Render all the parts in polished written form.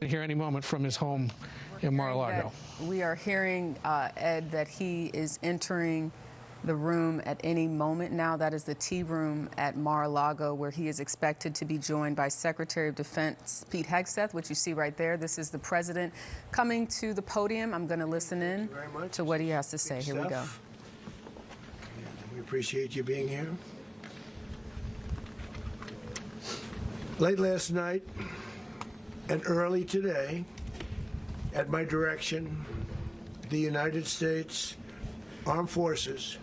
Here any moment from his home in Mar-a-Lago. We are hearing, Ed, that he is entering the room at any moment now. That is the tea room at Mar-a-Lago, where he is expected to be joined by Secretary of Defense Pete Hegseth, which you see right there. This is the president coming to the podium. I'm going to listen in to what he has to say. Here we go. We appreciate you being here. Late last night and early today, at my direction, the United States Armed Forces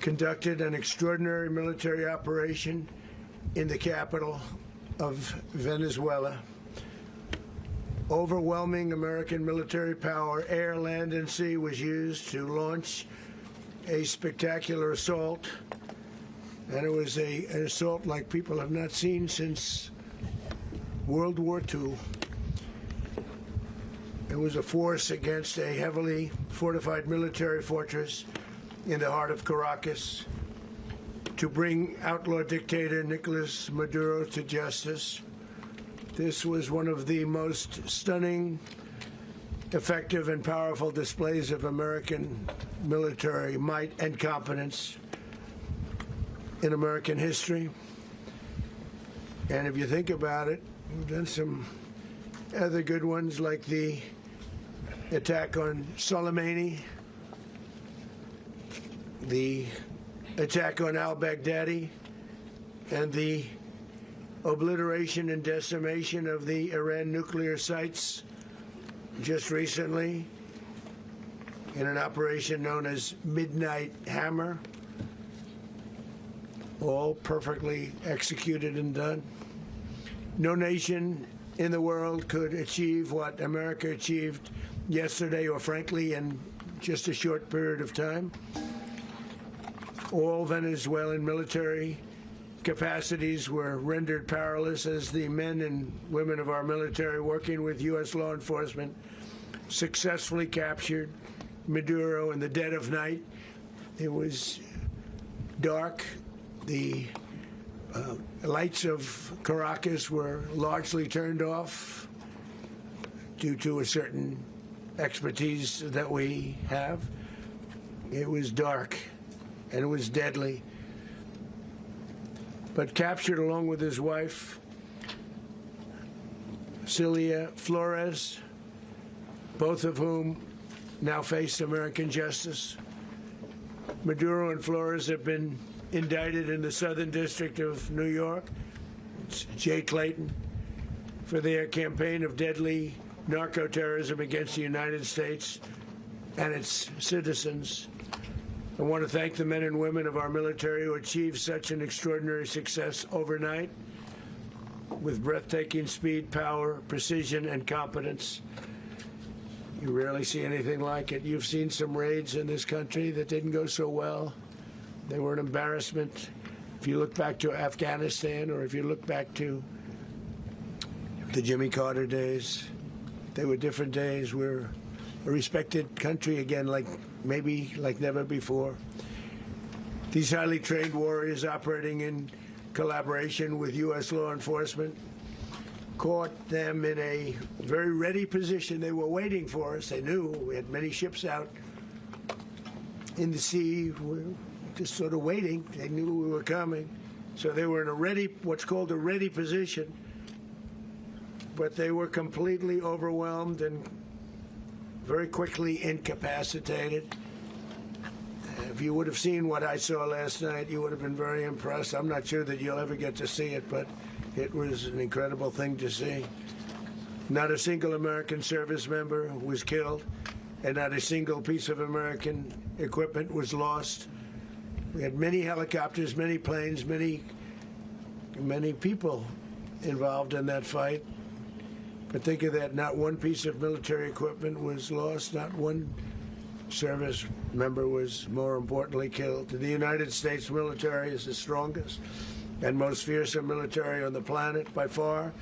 conducted an extraordinary military operation in the capital of Venezuela. Overwhelming American military power, air, land, and sea, was used to launch a spectacular assault. And it was an assault like people have not seen since World War II. It was a force against a heavily fortified military fortress in the heart of Caracas to bring outlaw dictator Nicolas Maduro to justice. This was one of the most stunning, effective, and powerful displays of American military might and competence in American history. And if you think about it, we've done some other good ones, like the attack on Soleimani, the attack on al-Baghdadi, and the obliteration and decimation of the Iran nuclear sites just recently in an operation known as Midnight Hammer. All perfectly executed and done. No nation in the world could achieve what America achieved yesterday, or frankly in just a short period of time. All Venezuelan military capacities were rendered powerless as the men and women of our military, working with U.S. law enforcement, successfully captured Maduro in the dead of night. It was dark. The lights of Caracas were largely turned off due to a certain expertise that we have. It was dark and it was deadly. But captured along with his wife, Celia Flores, both of whom now face American justice. Maduro and Flores have been indicted in the Southern District of New York. It's Jay Clayton, for their campaign of deadly narco-terrorism against the United States and its citizens. I want to thank the men and women of our military who achieved such an extraordinary success overnight with breathtaking speed, power, precision, and competence. You rarely see anything like it. You've seen some raids in this country that didn't go so well. They were an embarrassment. If you look back to Afghanistan, or if you look back to the Jimmy Carter days, they were different days. We're a respected country again, maybe like never before. These highly trained warriors, operating in collaboration with U.S. law enforcement, caught them in a very ready position. They were waiting for us. They knew we had many ships out in the sea. We were just sort of waiting. They knew we were coming. So they were in a ready, what's called a ready position. But they were completely overwhelmed and very quickly incapacitated. If you would have seen what I saw last night, you would have been very impressed. I'm not sure that you'll ever get to see it, but it was an incredible thing to see. Not a single American service member was killed, and not a single piece of American equipment was lost. We had many helicopters, many planes, many people involved in that fight. But think of that, not one piece of military equipment was lost, not one service member was, more importantly, killed. The United States military is the strongest and most fearsome military on the planet by far,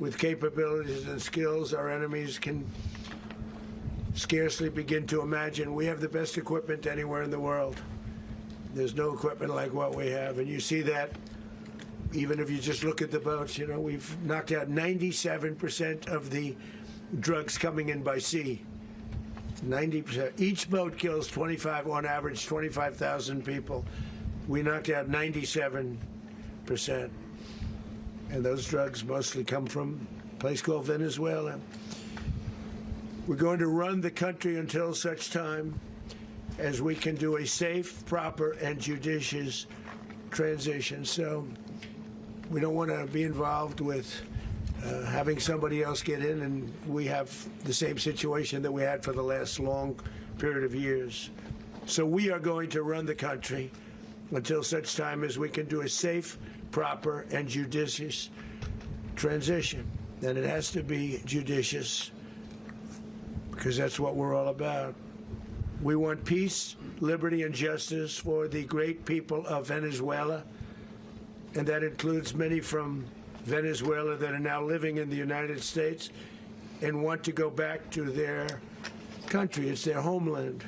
with capabilities and skills our enemies can scarcely begin to imagine. We have the best equipment anywhere in the world. There's no equipment like what we have, and you see that even if you just look at the boats, you know, we've knocked out 97% of the drugs coming in by sea. 90%. Each boat kills 25, on average, 25,000 people. We knocked out 97%. And those drugs mostly come from a place called Venezuela. We're going to run the country until such time as we can do a safe, proper, and judicious transition. So we don't want to be involved with having somebody else get in, and we have the same situation that we had for the last long period of years. So we are going to run the country until such time as we can do a safe, proper, and judicious transition. And it has to be judicious, because that's what we're all about. We want peace, liberty, and justice for the great people of Venezuela, and that includes many from Venezuela that are now living in the United States and want to go back to their country. It's their homeland.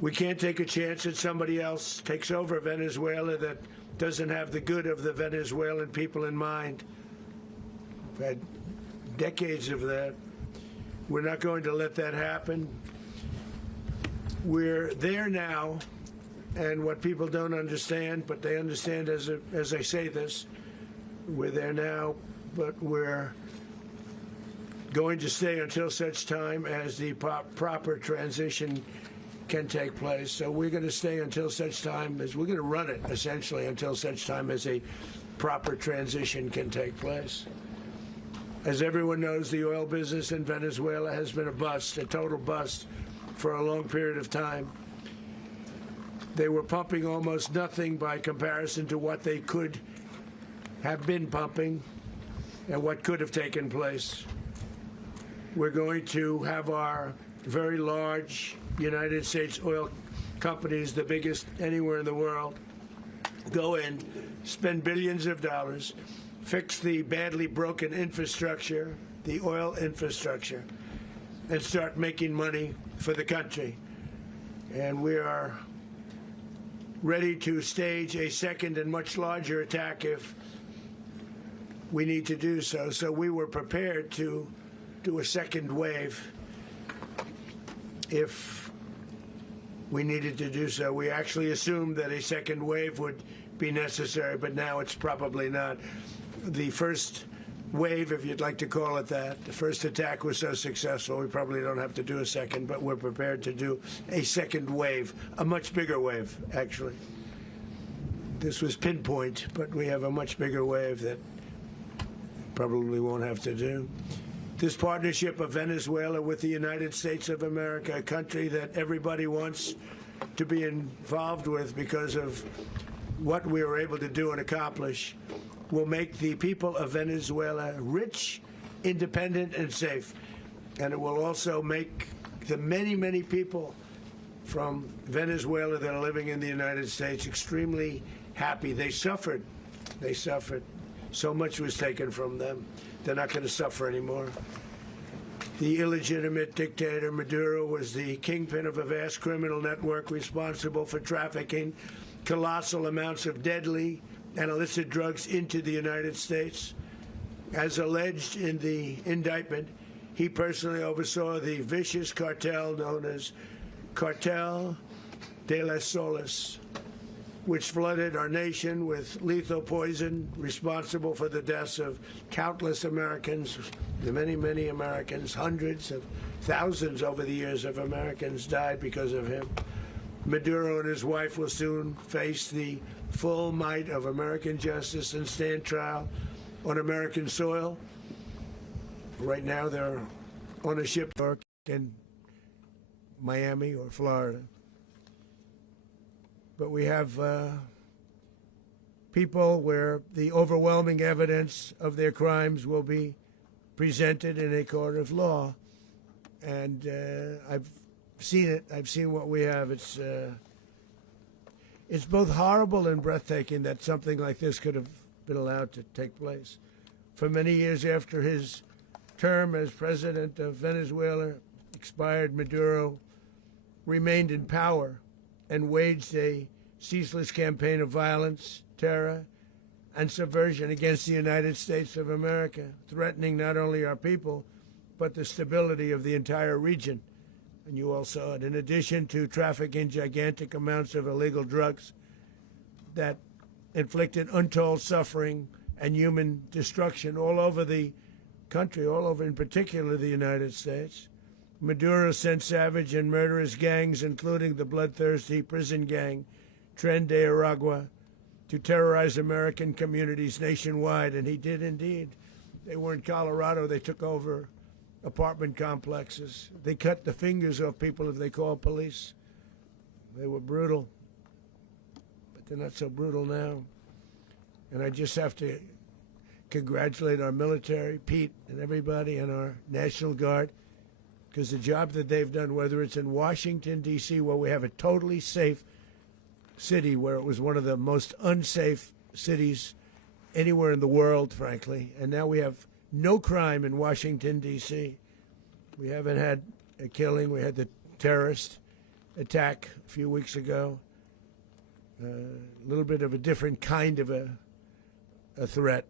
We can't take a chance that somebody else takes over Venezuela that doesn't have the good of the Venezuelan people in mind. We've had decades of that. We're not going to let that happen. We're there now, and what people don't understand, but they understand as I say this, we're there now, but we're going to stay until such time as the proper transition can take place. So we're going to stay until such time as we're going to run it, essentially, until such time as a proper transition can take place. As everyone knows, the oil business in Venezuela has been a bust, a total bust, for a long period of time. They were pumping almost nothing by comparison to what they could have been pumping and what could have taken place. We're going to have our very large United States oil companies, the biggest anywhere in the world, go in, spend billions of dollars, fix the badly broken infrastructure, the oil infrastructure, and start making money for the country. And we are ready to stage a second and much larger attack if we need to do so. So we were prepared to do a second wave if we needed to do so. We actually assumed that a second wave would be necessary, but now it's probably not. The first wave, if you'd like to call it that, the first attack was so successful, we probably don't have to do a second, but we're prepared to do a second wave, a much bigger wave, actually. This was pinpoint, but we have a much bigger wave that probably won't have to do. This partnership of Venezuela with the United States of America, a country that everybody wants to be involved with because of what we were able to do and accomplish, will make the people of Venezuela rich, independent, and safe. And it will also make the many, many people from Venezuela that are living in the United States extremely happy. They suffered. They suffered. So much was taken from them. They're not going to suffer anymore. The illegitimate dictator Maduro was the kingpin of a vast criminal network responsible for trafficking colossal amounts of deadly and illicit drugs into the United States. As alleged in the indictment, he personally oversaw the vicious cartel known as Cartel de las Solas, which flooded our nation with lethal poison, responsible for the deaths of countless Americans, many, many Americans. Hundreds of thousands over the years of Americans died because of him. Maduro and his wife will soon face the full might of American justice and stand trial on American soil. Right now, they're on a ship in Miami or Florida. But we have people where the overwhelming evidence of their crimes will be presented in a court of law. And I've seen it. I've seen what we have. It's both horrible and breathtaking that something like this could have been allowed to take place. For many years after his term as president of Venezuela expired, Maduro remained in power and waged a ceaseless campaign of violence, terror, and subversion against the United States of America, threatening not only our people, but the stability of the entire region. And you all saw it. In addition to trafficking gigantic amounts of illegal drugs that inflicted untold suffering and human destruction all over the country, all over in particular the United States, Maduro sent savage and murderous gangs, including the bloodthirsty prison gang Tren de Aragua, to terrorize American communities nationwide, and he did indeed. They were in Colorado. They took over apartment complexes. They cut the fingers off people if they called police. They were brutal, but they're not so brutal now. And I just have to congratulate our military, Pete and everybody, and our National Guard, because the job that they've done, whether it's in Washington, D.C., where we have a totally safe city, where it was one of the most unsafe cities anywhere in the world, frankly, and now we have no crime in Washington, D.C. We haven't had a killing. We had the terrorist attack a few weeks ago. A little bit of a different kind of a threat,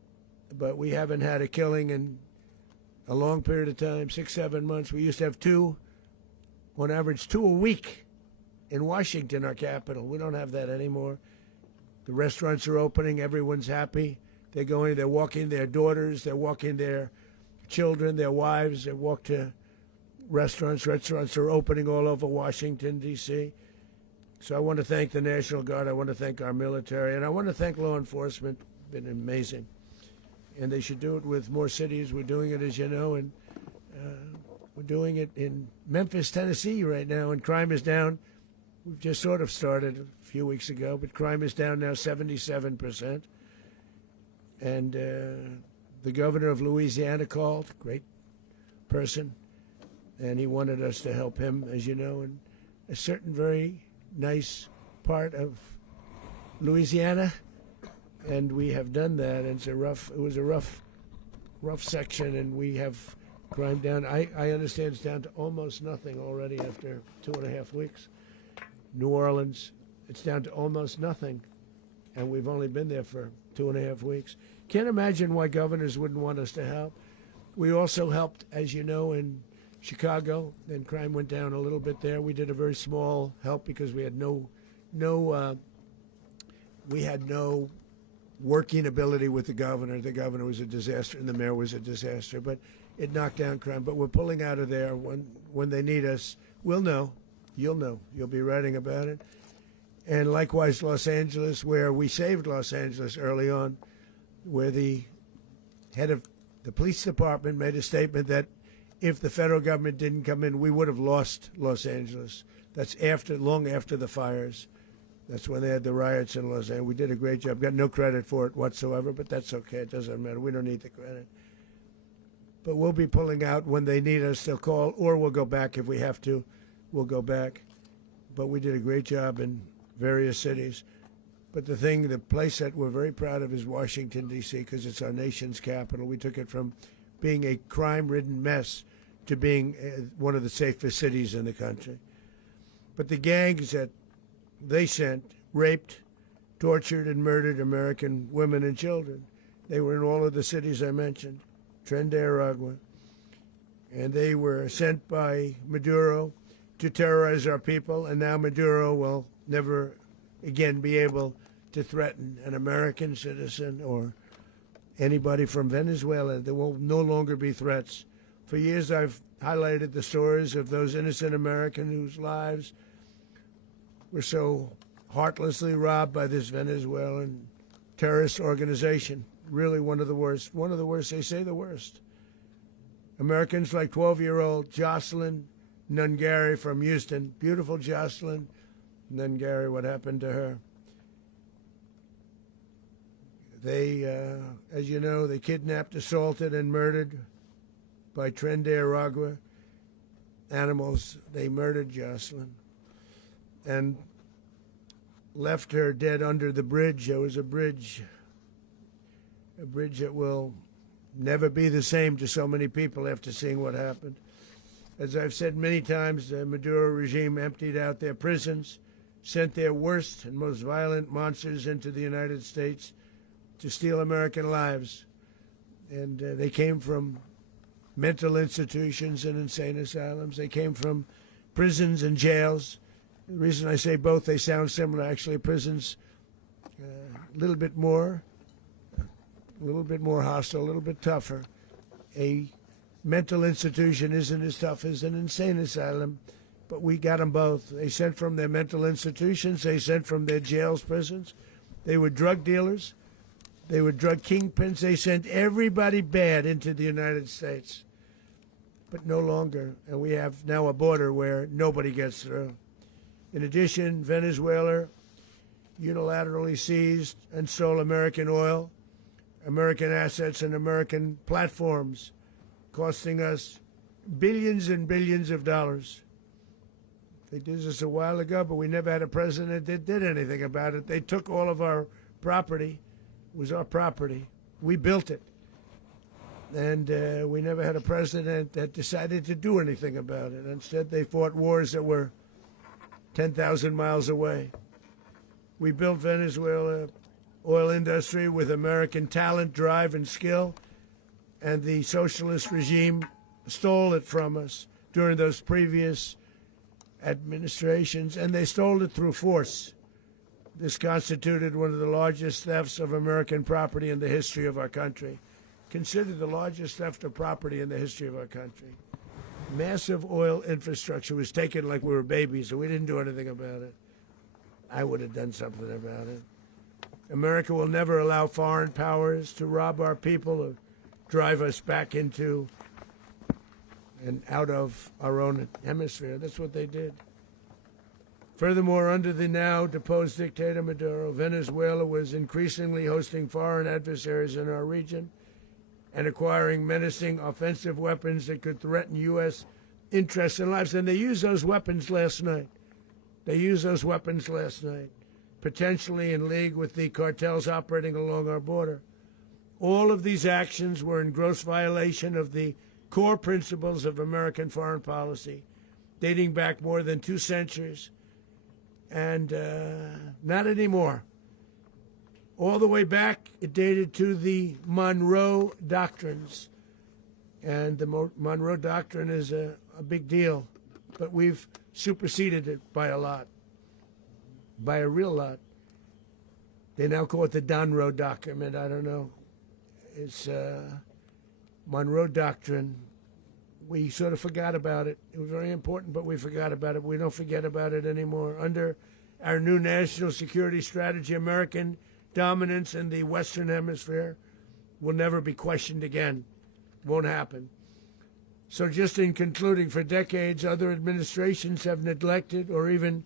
but we haven't had a killing in a long period of time, 6-7 months. We used to have two, on average, 2 a week in Washington, our capital. We don't have that anymore. The restaurants are opening. Everyone's happy. They're going, they're walking their daughters, they're walking their children, their wives. They walk to restaurants. Restaurants are opening all over Washington, D.C. So I want to thank the National Guard. I want to thank our military. And I want to thank law enforcement. Been amazing. And they should do it with more cities. We're doing it, as you know, and we're doing it in Memphis, Tennessee right now, and crime is down. We've just sort of started a few weeks ago, but crime is down now 77%. And the governor of Louisiana called, great person, and he wanted us to help him, as you know, in a certain very nice part of Louisiana. And we have done that. And it was a rough section, and we have crime down. I understand it's down to almost nothing already after 2.5 weeks. New Orleans, it's down to almost nothing, and we've only been there for 2.5 weeks. Can't imagine why governors wouldn't want us to help. We also helped, as you know, in Chicago, and crime went down a little bit there. We did a very small help because we had no working ability with the governor. The governor was a disaster, and the mayor was a disaster, but it knocked down crime. But we're pulling out of there. When they need us, we'll know. You'll know. You'll be writing about it. And likewise, Los Angeles, where we saved Los Angeles early on, where the head of the police department made a statement that if the federal government didn't come in, we would have lost Los Angeles. That's long after the fires. That's when they had the riots in Los Angeles. We did a great job. Got no credit for it whatsoever, but that's okay. It doesn't matter. We don't need the credit. But we'll be pulling out when they need us. They'll call, or we'll go back if we have to. We'll go back. But we did a great job in various cities. But the place that we're very proud of is Washington, D.C., because it's our nation's capital. We took it from being a crime-ridden mess to being one of the safest cities in the country. But the gangs that they sent raped, tortured, and murdered American women and children. They were in all of the cities I mentioned, Tren de Aragua. And they were sent by Maduro to terrorize our people, and now Maduro will never again be able to threaten an American citizen or anybody from Venezuela. There will no longer be threats. For years I've highlighted the stories of those innocent Americans whose lives were so heartlessly robbed by this Venezuelan terrorist organization. Really one of the worst. One of the worst, they say the worst. Americans like 12-year-old Jocelyn Nungary from Houston. Beautiful Jocelyn Nungary, what happened to her? They, as you know, they kidnapped, assaulted, and murdered by Tren de Aragua animals. They murdered Jocelyn and left her dead under the bridge. There was a bridge that will never be the same to so many people after seeing what happened. As I've said many times, the Maduro regime emptied out their prisons, sent their worst and most violent monsters into the United States, to steal American lives. And they came from mental institutions and insane asylums. They came from prisons and jails. The reason I say both, they sound similar. Actually, prisons a little bit more hostile, a little bit tougher. A mental institution isn't as tough as an insane asylum, but we got them both. They sent from their mental institutions. They sent from their jails, prisons. They were drug dealers. They were drug kingpins. They sent everybody bad into the United States, but no longer. And we have now a border where nobody gets through. In addition, Venezuela unilaterally seized and stole American oil, American assets, and American platforms, costing us billions and billions of dollars. They did this a while ago, but we never had a president that did anything about it. They took all of our property. It was our property. We built it. And we never had a president that decided to do anything about it. Instead, they fought wars that were 10,000 miles away. We built Venezuela oil industry with American talent, drive, and skill, and the socialist regime stole it from us during those previous administrations, and they stole it through force. This constituted one of the largest thefts of American property in the history of our country. Considered the largest theft of property in the history of our country. Massive oil infrastructure was taken like we were babies, and we didn't do anything about it. I would have done something about it. America will never allow foreign powers to rob our people or drive us back into and out of our own hemisphere. That's what they did. Furthermore, under the now deposed dictator Maduro, Venezuela was increasingly hosting foreign adversaries in our region and acquiring menacing offensive weapons that could threaten U.S. interests and lives. And they used those weapons last night. Potentially in league with the cartels operating along our border. All of these actions were in gross violation of the core principles of American foreign policy, dating back more than 2 centuries, and not anymore. All the way back, it dated to the Monroe Doctrines, and the Monroe Doctrine is a big deal, but we've superseded it by a lot, by a real lot. They now call it the Donroe Document. I don't know. It's Monroe Doctrine. We sort of forgot about it. It was very important, but we forgot about it. We don't forget about it anymore. Under our new national security strategy, American dominance in the Western Hemisphere will never be questioned again. Won't happen. So just in concluding, for decades, other administrations have neglected or even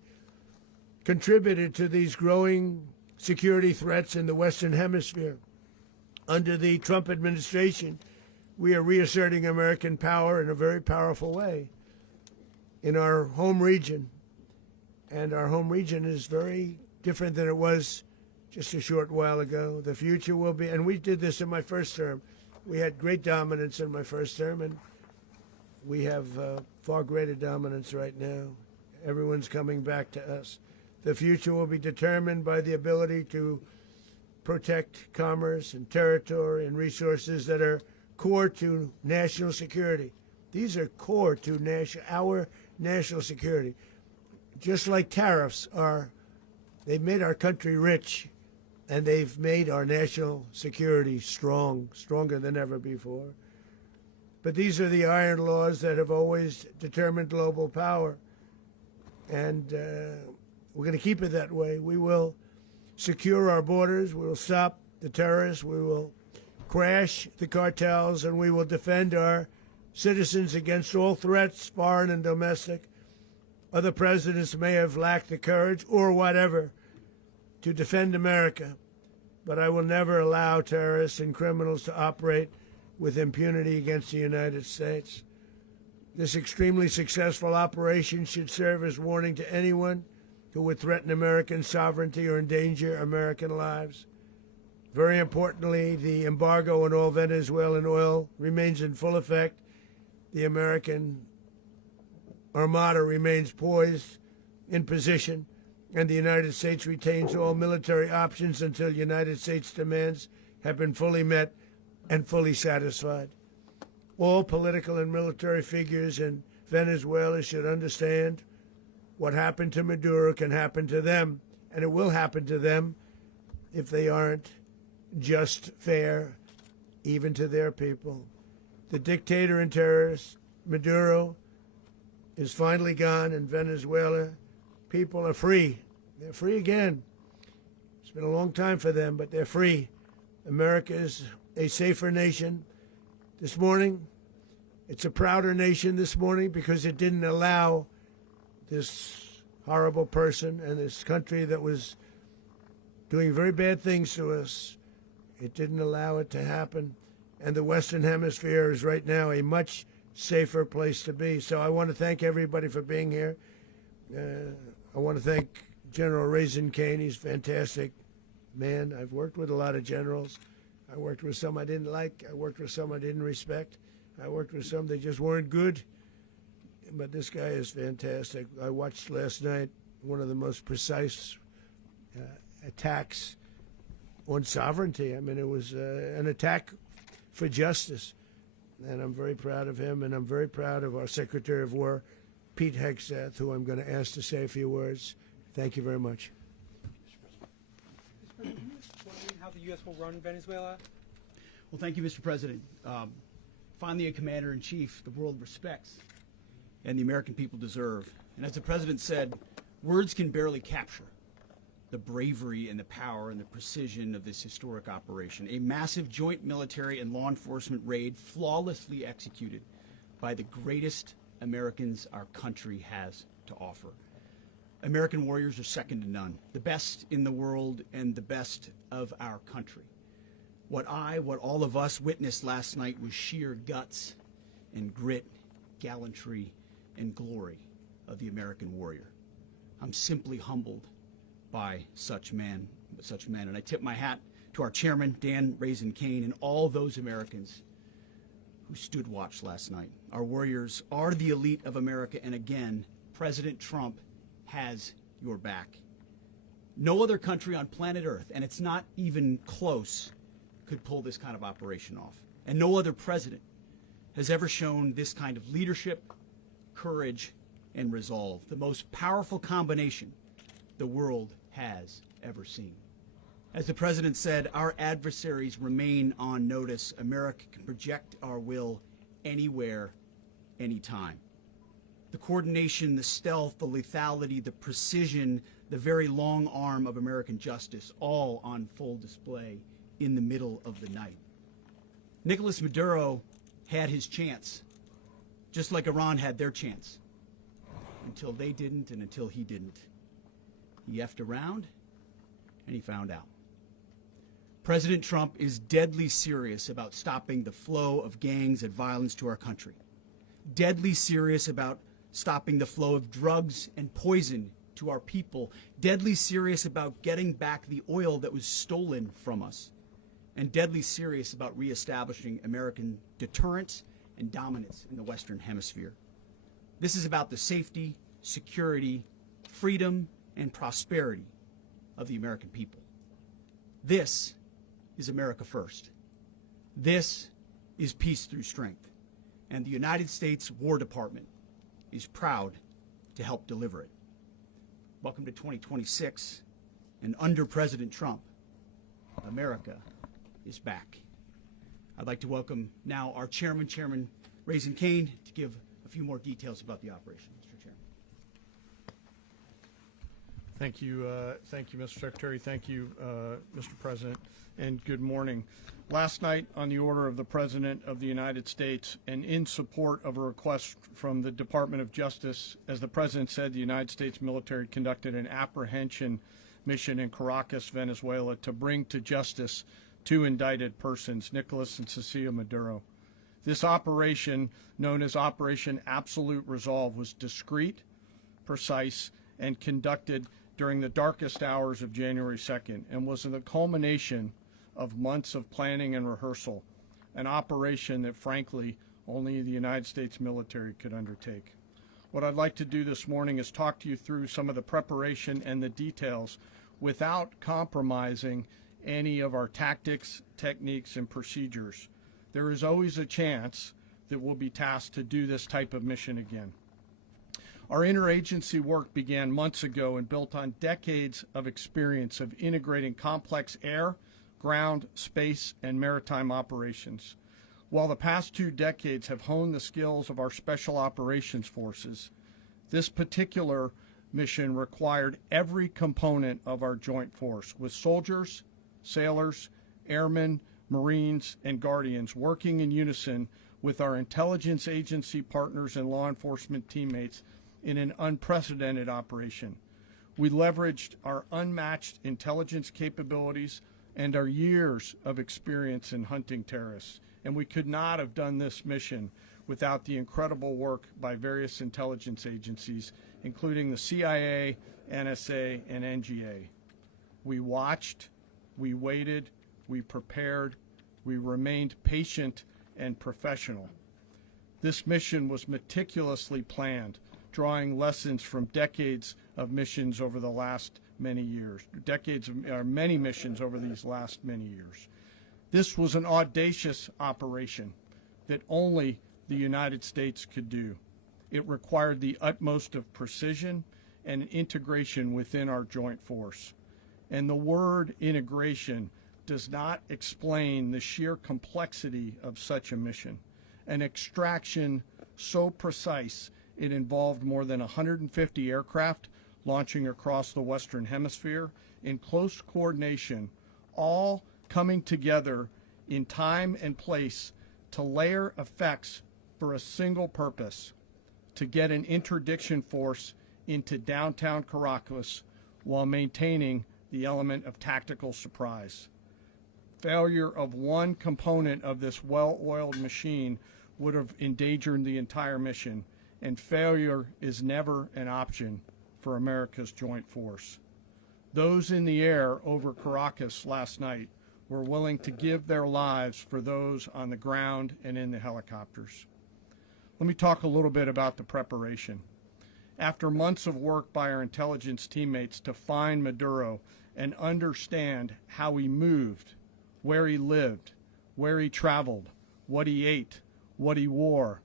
contributed to these growing security threats in the Western Hemisphere. Under the Trump administration, we are reasserting American power in a very powerful way in our home region. And our home region is very different than it was just a short while ago. The future will be, and we did this in my first term. We had great dominance in my first term, and we have far greater dominance right now. Everyone's coming back to us. The future will be determined by the ability to protect commerce and territory and resources that are core to national security. These are core to our national security. Just like tariffs are, they've made our country rich, and they've made our national security stronger than ever before. But these are the iron laws that have always determined global power, and we're going to keep it that way. We will secure our borders, we will stop the terrorists, we will crash the cartels, and we will defend our citizens against all threats, foreign and domestic. Other presidents may have lacked the courage or whatever to defend America, but I will never allow terrorists and criminals to operate with impunity against the United States. This extremely successful operation should serve as warning to anyone who would threaten American sovereignty or endanger American lives. Very importantly, the embargo on all Venezuelan oil remains in full effect. The American Armada remains poised in position, and the United States retains all military options until United States demands have been fully met and fully satisfied. All political and military figures in Venezuela should understand what happened to Maduro can happen to them, and it will happen to them if they aren't just fair, even to their people. The dictator and terrorist, Maduro, is finally gone, and Venezuela people are free. They're free again. It's been a long time for them, but they're free. America is a safer nation this morning. It's a prouder nation this morning because it didn't allow this horrible person and this country that was doing very bad things to us. It didn't allow it to happen. And the Western Hemisphere is right now a much safer place to be. So I want to thank everybody for being here. I want to thank General Raisin Kane. He's a fantastic man. I've worked with a lot of generals. I worked with some I didn't like. I worked with some I didn't respect. I worked with some that just weren't good. But this guy is fantastic. I watched last night one of the most precise attacks on sovereignty. I mean, it was an attack for justice. And I'm very proud of him, and I'm very proud of our Secretary of War, Pete Hegseth, who I'm going to ask to say a few words. Thank you very much. Mr. President, can you explain how the U.S. will run Venezuela? Well, thank you, Mr. President. Finally, a commander-in-chief the world respects and the American people deserve. And as the President said, words can barely capture the bravery and the power and the precision of this historic operation. A massive joint military and law enforcement raid flawlessly executed by the greatest Americans our country has to offer. American warriors are second to none, the best in the world and the best of our country. What all of us witnessed last night was sheer guts and grit, gallantry, and glory of the American warrior. I'm simply humbled by such men, and I tip my hat to our chairman, Dan Raisin Kane, and all those Americans who stood watch last night. Our warriors are the elite of America, and again, President Trump has your back. No other country on planet Earth, and it's not even close, could pull this kind of operation off. And no other president has ever shown this kind of leadership, courage, and resolve, the most powerful combination the world has ever seen. As the President said, our adversaries remain on notice. America can project our will anywhere, anytime. The coordination, the stealth, the lethality, the precision, the very long arm of American justice, all on full display in the middle of the night. Nicolas Maduro had his chance, just like Iran had their chance, until they didn't and until he didn't. He effed around, and he found out. President Trump is deadly serious about stopping the flow of gangs and violence to our country. Deadly serious about stopping the flow of drugs and poison to our people. Deadly serious about getting back the oil that was stolen from us. And deadly serious about reestablishing American deterrence and dominance in the Western Hemisphere. This is about the safety, security, freedom, and prosperity of the American people. This is America first. This is peace through strength. And the United States War Department is proud to help deliver it. Welcome to 2026, and under President Trump, America is back. I'd like to welcome now our chairman, Chairman Raisin Kane, to give a few more details about the operation. Mr. Chairman. Thank you, Mr. Secretary. Thank you, Mr. President, and good morning. Last night, on the order of the President of the United States and in support of a request from the Department of Justice, as the President said, the United States military conducted an apprehension mission in Caracas, Venezuela, to bring to justice two indicted persons, Nicolas and Cecilia Maduro. This operation, known as Operation Absolute Resolve, was discreet, precise, and conducted during the darkest hours of January 2nd and was the culmination of months of planning and rehearsal, an operation that, frankly, only the United States military could undertake. What I'd like to do this morning is talk to you through some of the preparation and the details without compromising any of our tactics, techniques, and procedures. There is always a chance that we'll be tasked to do this type of mission again. Our interagency work began months ago and built on decades of experience of integrating complex air, ground, space, and maritime operations. While the past 2 decades have honed the skills of our special operations forces, this particular mission required every component of our joint force, with soldiers, sailors, airmen, Marines, and Guardians working in unison with our intelligence agency partners and law enforcement teammates in an unprecedented operation. We leveraged our unmatched intelligence capabilities and our years of experience in hunting terrorists, and we could not have done this mission without the incredible work by various intelligence agencies, including the CIA, NSA, and NGA. We watched, we waited, we prepared, we remained patient and professional. This mission was meticulously planned, drawing lessons from decades of missions over the last many years, many missions over these last many years. This was an audacious operation that only the United States could do. It required the utmost of precision and integration within our joint force. And the word integration does not explain the sheer complexity of such a mission. An extraction so precise it involved more than 150 aircraft launching across the Western Hemisphere in close coordination, all coming together in time and place to layer effects for a single purpose: to get an interdiction force into downtown Caracas while maintaining the element of tactical surprise. Failure of one component of this well-oiled machine would have endangered the entire mission, and failure is never an option for America's joint force. Those in the air over Caracas last night were willing to give their lives for those on the ground and in the helicopters. Let me talk a little bit about the preparation. After months of work by our intelligence teammates to find Maduro and understand how he moved, where he lived, where he traveled, what he ate, what he wore,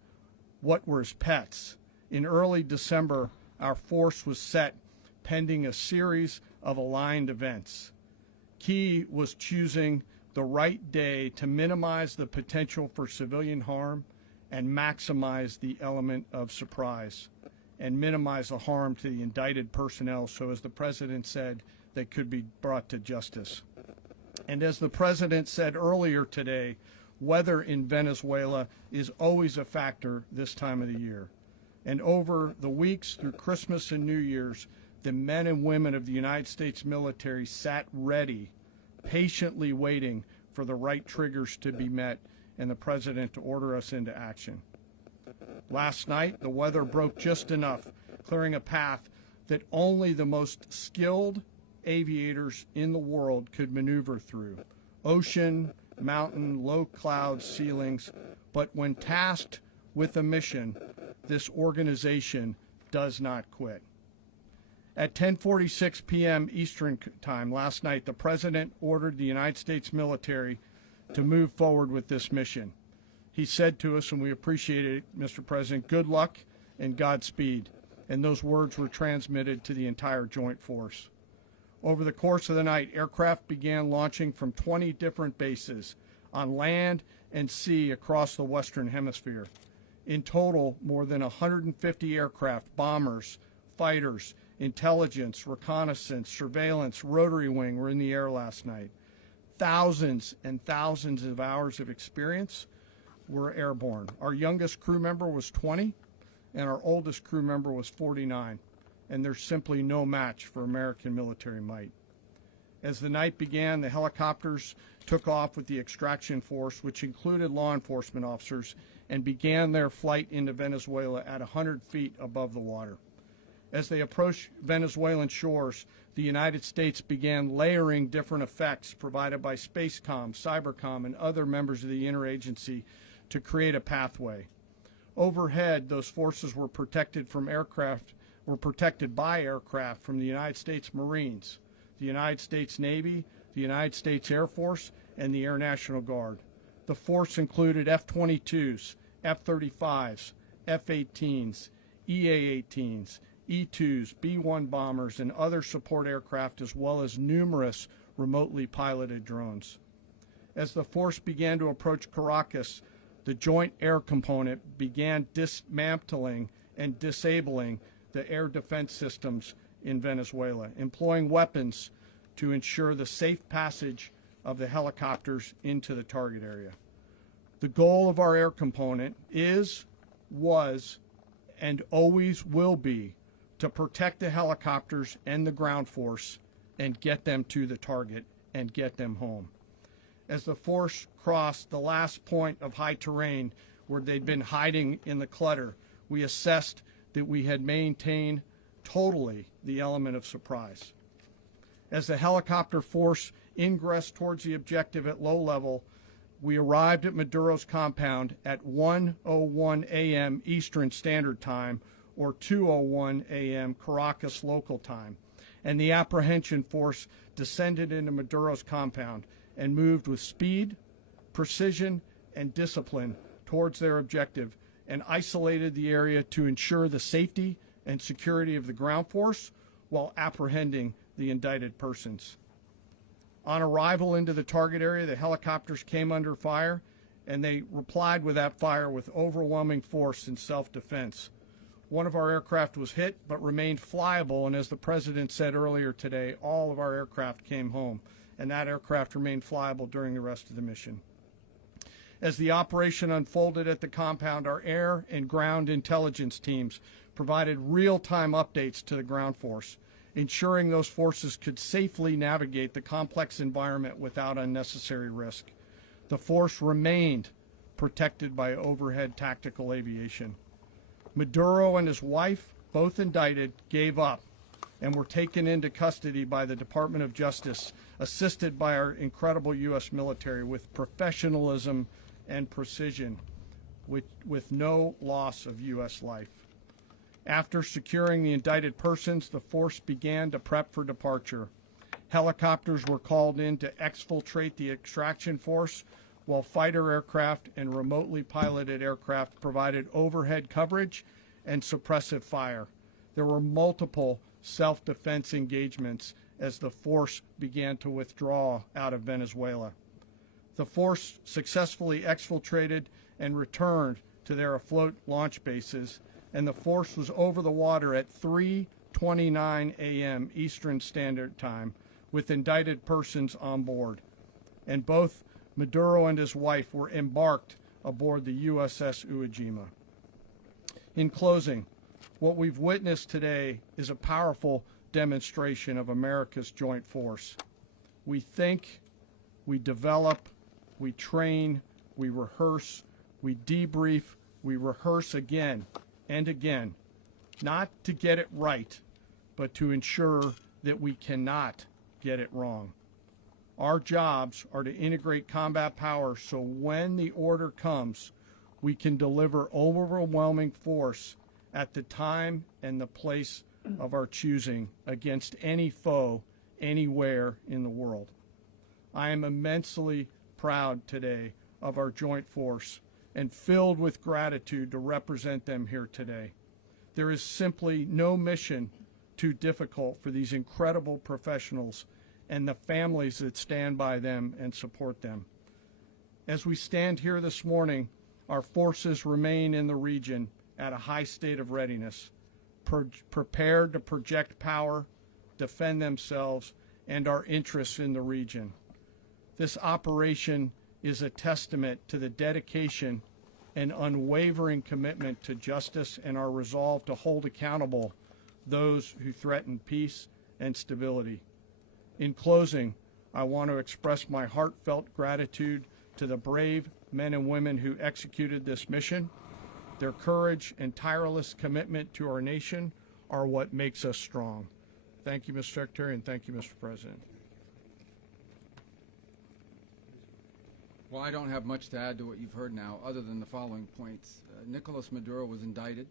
what were his pets, in early December, our force was set pending a series of aligned events. Key was choosing the right day to minimize the potential for civilian harm and maximize the element of surprise, and minimize the harm to the indicted personnel so, as the President said, they could be brought to justice. And as the President said earlier today, weather in Venezuela is always a factor this time of the year. And over the weeks through Christmas and New Year's, the men and women of the United States military sat ready, patiently waiting for the right triggers to be met and the President to order us into action. Last night, the weather broke just enough, clearing a path that only the most skilled aviators in the world could maneuver through. Ocean, mountain, low cloud ceilings, but when tasked with a mission, this organization does not quit. At 10:46 p.m. Eastern Time last night, the President ordered the United States military to move forward with this mission. He said to us, and we appreciate it, Mr. President, good luck and Godspeed. And those words were transmitted to the entire joint force. Over the course of the night, aircraft began launching from 20 different bases on land and sea across the Western Hemisphere. In total, more than 150 aircraft, bombers, fighters, intelligence, reconnaissance, surveillance, rotary wing were in the air last night. Thousands and thousands of hours of experience were airborne. Our youngest crew member was 20, and our oldest crew member was 49, and there's simply no match for American military might. As the night began, the helicopters took off with the extraction force, which included law enforcement officers, and began their flight into Venezuela at 100 feet above the water. As they approached Venezuelan shores, the United States began layering different effects provided by Spacecom, Cybercom, and other members of the interagency to create a pathway. Overhead, those forces were protected by aircraft from the United States Marines, the United States Navy, the the United States Air Force, and the Air National Guard. The force included F-22s, F-35s, F-18s, EA-18s, E-2s, B-1 bombers, and other support aircraft, as well as numerous remotely piloted drones. As the force began to approach Caracas, the Joint Air Component began dismantling and disabling the air defense systems in Venezuela, employing weapons to ensure the safe passage of the helicopters into the target area. The goal of our air component is, was, and always will be to protect the helicopters and the ground force and get them to the target and get them home. As the force crossed the last point of high terrain where they'd been hiding in the clutter, we assessed that we had maintained totally the element of surprise. As the helicopter force ingressed towards the objective at low level, we arrived at Maduro's compound at 1:01 a.m. Eastern Standard Time, or 2:01 a.m. Caracas local time, and the apprehension force descended into Maduro's compound and moved with speed, precision, and discipline towards their objective, and isolated the area to ensure the safety and security of the ground force while apprehending the indicted persons. On arrival into the target area, the helicopters came under fire, and they replied with that fire with overwhelming force in self-defense. One of our aircraft was hit but remained flyable, and as the President said earlier today, all of our aircraft came home, and that aircraft remained flyable during the rest of the mission. As the operation unfolded at the compound, our air and ground intelligence teams provided real-time updates to the ground force, ensuring those forces could safely navigate the complex environment without unnecessary risk. The force remained protected by overhead tactical aviation. Maduro and his wife, both indicted, gave up and were taken into custody by the Department of Justice, assisted by our incredible U.S. military with professionalism and precision, with no loss of U.S. life. After securing the indicted persons, the force began to prep for departure. Helicopters were called in to exfiltrate the extraction force, while fighter aircraft and remotely piloted aircraft provided overhead coverage and suppressive fire. There were multiple self-defense engagements as the force began to withdraw out of Venezuela. The force successfully exfiltrated and returned to their afloat launch bases, and the force was over the water at 3:29 a.m. Eastern Standard Time with indicted persons on board. And both Maduro and his wife were embarked aboard the USS Iwo Jima. In closing, what we've witnessed today is a powerful demonstration of America's joint force. We think, we develop, we train, we rehearse, we debrief, we rehearse again and again, not to get it right, but to ensure that we cannot get it wrong. Our jobs are to integrate combat power so when the order comes, we can deliver overwhelming force at the time and the place of our choosing against any foe anywhere in the world. I am immensely proud today of our joint force and filled with gratitude to represent them here today. There is simply no mission too difficult for these incredible professionals and the families that stand by them and support them. As we stand here this morning, our forces remain in the region at a high state of readiness, prepared to project power, defend themselves, and our interests in the region. This operation is a testament to the dedication and unwavering commitment to justice and our resolve to hold accountable those who threaten peace and stability. In closing, I want to express my heartfelt gratitude to the brave men and women who executed this mission. Their courage and tireless commitment to our nation are what makes us strong. Thank you, Mr. Secretary, and thank you, Mr. President. Well, I don't have much to add to what you've heard now, other than the following points. Nicolas Maduro was indicted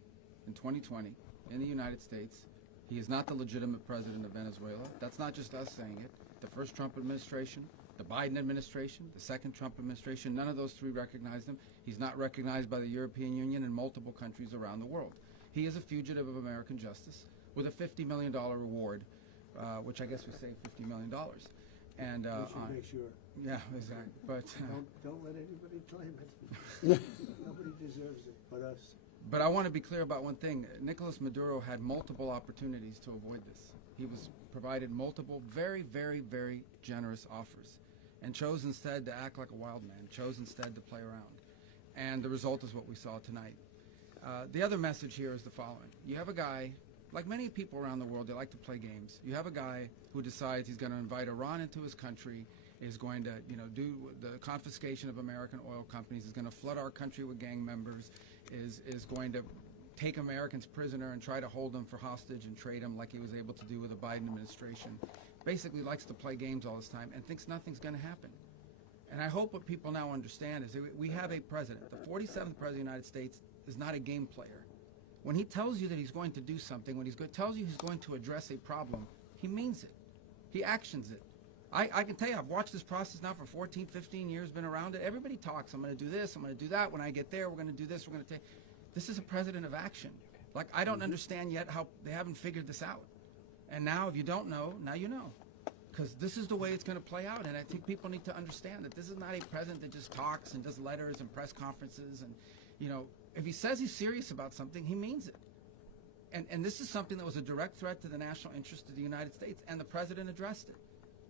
in 2020 in the United States. He is not the legitimate president of Venezuela. That's not just us saying it. The the first Trump administration, the Biden administration, the second Trump administration. None of those three recognized him. He's not recognized by the European Union and multiple countries around the world. He is a fugitive of American justice with a $50 million reward, which I guess we say $50 million. And We should make sure. yeah, exactly. But Don't let anybody claim it. Nobody deserves it but us. But I want to be clear about one thing. Nicolas Maduro had multiple opportunities to avoid this. He was provided multiple very, very, very generous offers and chose instead to act like a wild man, chose instead to play around. And the result is what we saw tonight. The other message here is the following. You have a guy, like many people around the world, they like to play games. You have a guy who decides he's going to invite Iran into his country, is going to, do the confiscation of American oil companies, is going to flood our country with gang members, is going to take Americans prisoner and try to hold them for hostage and trade them like he was able to do with the Biden administration. Basically likes to play games all this time and thinks nothing's going to happen. And I hope what people now understand is that we have a president. The 47th president of the United States is not a game player. When he tells you that he's going to do something, when he tells you he's going to address a problem, he means it. He actions it. I can tell you, I've watched this process now for 14, 15 years, been around it. Everybody talks. I'm going to do this. I'm going to do that. When I get there, we're going to do this. We're going to take. This is a president of action. Like, I don't understand yet how they haven't figured this out. And now, if you don't know, now you know. Because this is the way it's going to play out. And I think people need to understand that this is not a president that just talks and does letters and press conferences. And, if he says he's serious about something, he means it. And this is something that was a direct threat to the national interest of the United States. And the president addressed it.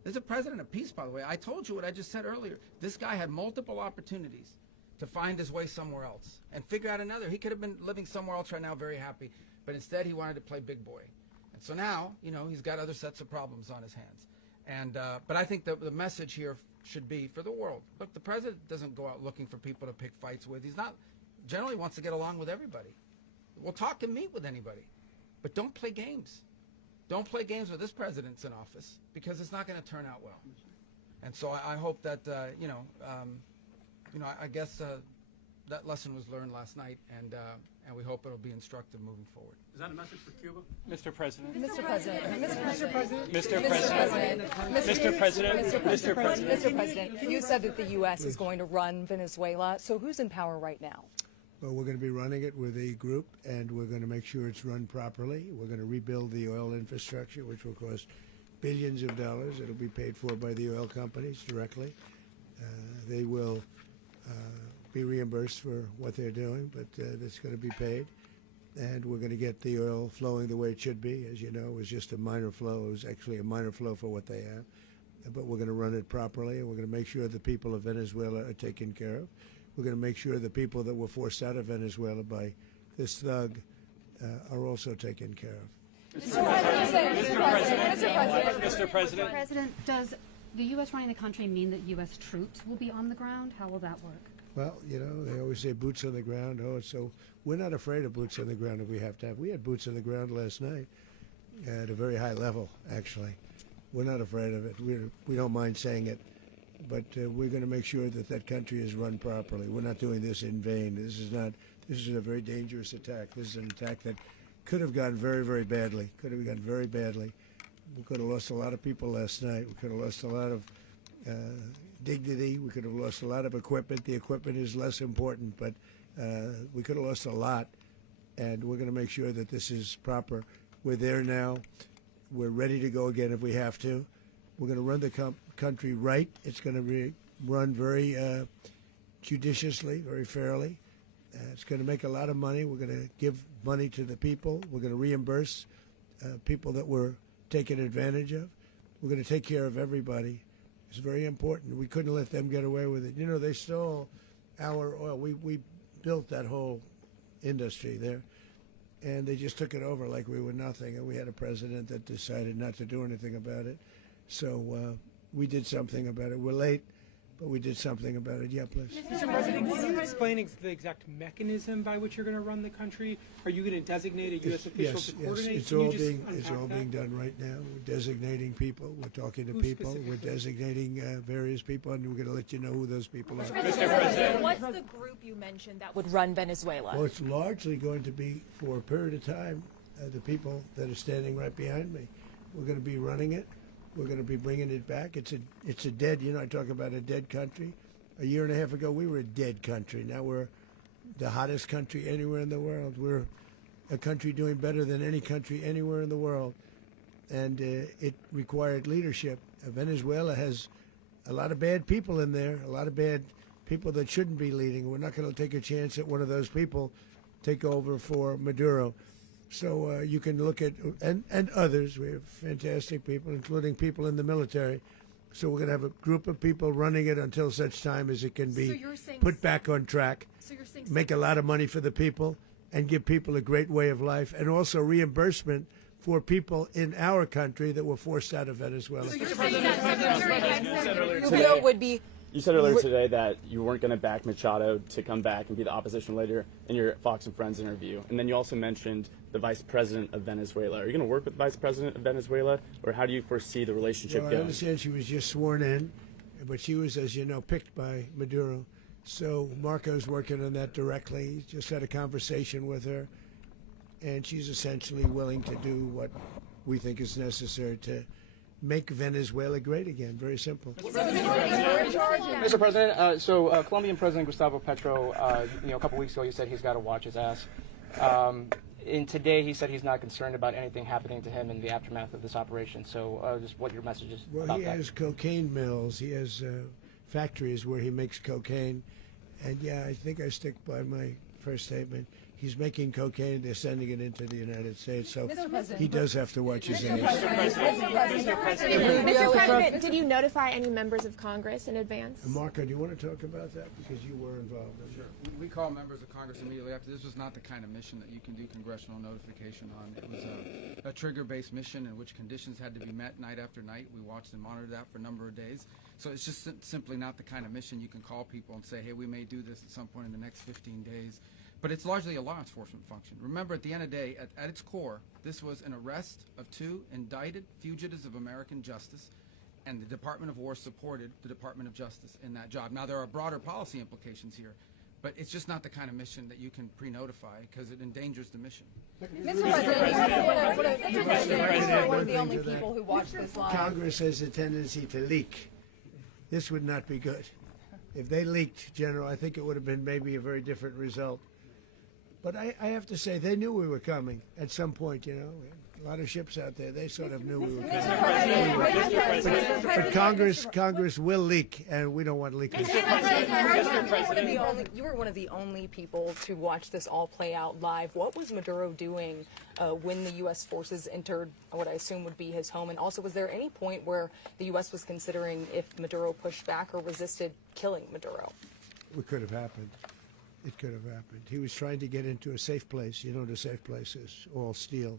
This is a president of peace, by the way. I told you what I just said earlier. This guy had multiple opportunities to find his way somewhere else and figure out another. He could have been living somewhere else right now, very happy. But instead, he wanted to play big boy. And so now, he's got other sets of problems on his hands. And but I think the message here should be for the world. Look, the president doesn't go out looking for people to pick fights with. He's not generally wants to get along with everybody. We'll talk and meet with anybody. But don't play games. Don't play games with this president's in office because it's not going to turn out well. And so I hope that, I guess that lesson was learned last night, and we hope it'll be instructive moving forward. Is that a message for Cuba? Mr. President. Mr. President. Mr. President. Mr. President. Mr. President. You said that the U.S. is going to run Venezuela. So who's in power right now? Well, we're going to be running it with a group, and we're going to make sure it's run properly. We're going to rebuild the oil infrastructure, which will cost billions of dollars. It'll be paid for by the oil companies directly. They will be reimbursed for what they're doing, but that's going to be paid. And we're going to get the oil flowing the way it should be. As you know, it was just a minor flow. It was actually a minor flow for what they have. But we're going to run it properly, and we're going to make sure the people of Venezuela are taken care of. We're going to make sure the people that were forced out of Venezuela by this thug are also taken care of. Mr. President. President, does the U.S. running the country mean that U.S. troops will be on the ground? How will that work? Well, they always say boots on the ground. So we're not afraid of boots on the ground if we have to have. We had boots on the ground last night at a very high level, actually. We're not afraid of it. We don't mind saying it. But we're going to make sure that that country is run properly. We're not doing this in vain. This is a very dangerous attack. This is an attack that could have gone very, very badly. Could have gone very badly. We could have lost a lot of people last night. We could have lost a lot of dignity. We could have lost a lot of equipment. The equipment is less important, but we could have lost a lot. And we're going to make sure that this is proper. We're there now. We're ready to go again if we have to. We're going to run the country right. It's going to be run very judiciously, very fairly. It's going to make a lot of money. We're going to give money to the people. We're going to reimburse people that were taken advantage of. We're going to take care of everybody. It's very important. We couldn't let them get away with it. They stole our oil. We built that whole industry there, and they just took it over like we were nothing. And we had a president that decided not to do anything about it. So we did something about it. We're late, but we did something about it. Yeah, please. Mr. President, can you explain the exact mechanism by which you're going to run the country? Are you going to designate a U.S. official to coordinate? Yes, it's all being done right now. We're designating people. We're talking to people. We're designating various people, and we're going to let you know who those people are. Mr. President, what's the group you mentioned that would run Venezuela? Well, it's largely going to be, for a period of time, the people that are standing right behind me. We're going to be running it. We're going to be bringing it back. It's a dead. I talk about a dead country. A year and a half ago, we were a dead country. Now we're the hottest country anywhere in the world. We're a country doing better than any country anywhere in the world, and it required leadership. Venezuela has a lot of bad people in there, a lot of bad people that shouldn't be leading. We're not going to take a chance at one of those people take over for Maduro. So you can look at, and others. We have fantastic people, including people in the military. So we're going to have a group of people running it until such time as it can be put back on track, make a lot of money for the people, and give people a great way of life, and also reimbursement for people in our country that were forced out of Venezuela. You said earlier today that you weren't going to back Machado to come back and be the opposition leader in your Fox and Friends interview. And then you also mentioned the vice president of Venezuela. Are you going to work with the vice president of Venezuela, or how do you foresee the relationship Well, going? I understand she was just sworn in, but she was, as you know, picked by Maduro. So Marco's working on that directly. He just had a conversation with her, and she's essentially willing to do what we think is necessary to make Venezuela great again. Very simple. Mr. President, Colombian President Gustavo Petro, a couple weeks ago, he said he's got to watch his ass. And today he said he's not concerned about anything happening to him in the aftermath of this operation. So just what your message is Well, about he that. has cocaine mills. He has factories where he makes cocaine. And, yeah, I think I stick by my first statement. He's making cocaine. They're sending it into the United States. So he does have to watch his ass. Mr. President, did you notify any members of Congress in advance? Marco, do you want to talk about that? Because you were involved in it. We call members of Congress immediately after. This was not the kind of mission that you can do congressional notification on. It was a trigger-based mission in which conditions had to be met night after night. We watched and monitored that for a number of days. So it's just simply not the kind of mission you can call people and say, hey, we may do this at some point in the next 15 days. But it's largely a law enforcement function. Remember, at the end of the day, at its core, this was an arrest of 2 indicted fugitives of American justice, and the Department of War supported the Department of Justice in that job. Now, there are broader policy implications here, but it's just not the kind of mission that you can pre-notify because it endangers the mission. Mr. President, you're one of the only people who watched this live. Congress has a tendency to leak. This would not be good. If they leaked, General, I think it would have been maybe a very different result. But I have to say, they knew we were coming at some point, A lot of ships out there, they sort of knew we were coming. But Congress will leak, and we don't want leakage. You were one of the only people to watch this all play out live. What was Maduro doing when the U.S. forces entered what I assume would be his home? And also, was there any point where the U.S. was considering if Maduro pushed back or resisted killing Maduro? It could have happened. It could have happened. He was trying to get into a safe place. You know what a safe place is, all steel.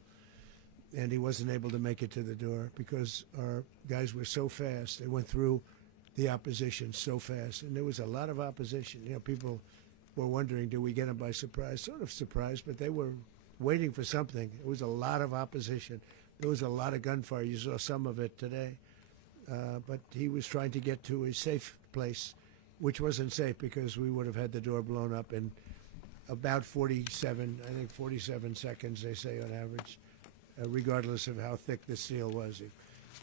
And he wasn't able to make it to the door because our guys were so fast. They went through the opposition so fast. And there was a lot of opposition. People were wondering, do we get them by surprise? Sort of surprised, but they were waiting for something. It was a lot of opposition. There was a lot of gunfire. You saw some of it today. But he was trying to get to a safe place, which wasn't safe because we would have had the door blown up in about 47 seconds, they say on average, regardless of how thick the steel was.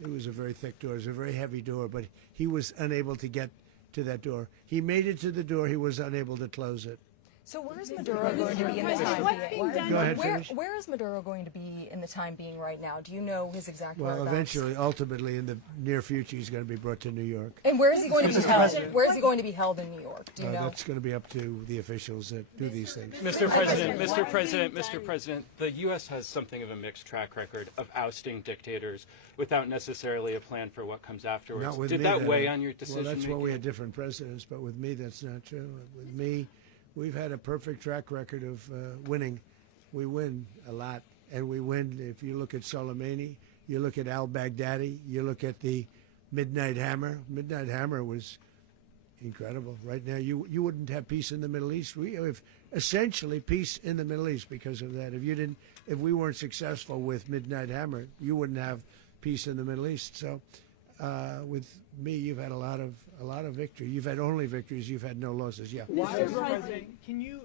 It was a very thick door. It was a very heavy door, but he was unable to get to that door. He made it to the door. He was unable to close it. So where is Maduro going to be in the time being? Go ahead, finish. Where is Maduro going to be in the time being right now? Do you know his exact Well, whereabouts? eventually, ultimately, in the near future, he's going to be brought to New York. And where is he going to be held? Where is he going to be held in New York? Do you know? That's going to be up to the officials that do these things. Mr. President, the U.S. has something of a mixed track record of ousting dictators without necessarily a plan for what comes afterwards. Not with Did me, that though. weigh on your decision? Well, that's why making? we had different presidents, but with me, that's not true. With me, we've had a perfect track record of winning. We win a lot, and we win. If you look at Soleimani, you look at al-Baghdadi, you look at the Midnight Hammer. Midnight Hammer was incredible. Right now, you wouldn't have peace in the Middle East. We have essentially peace in the Middle East because of that. If we weren't successful with Midnight Hammer, you wouldn't have peace in the Middle East. So, with me, you've had a lot of victory. You've had only victories. You've had no losses. Yeah. Mr. President, can you?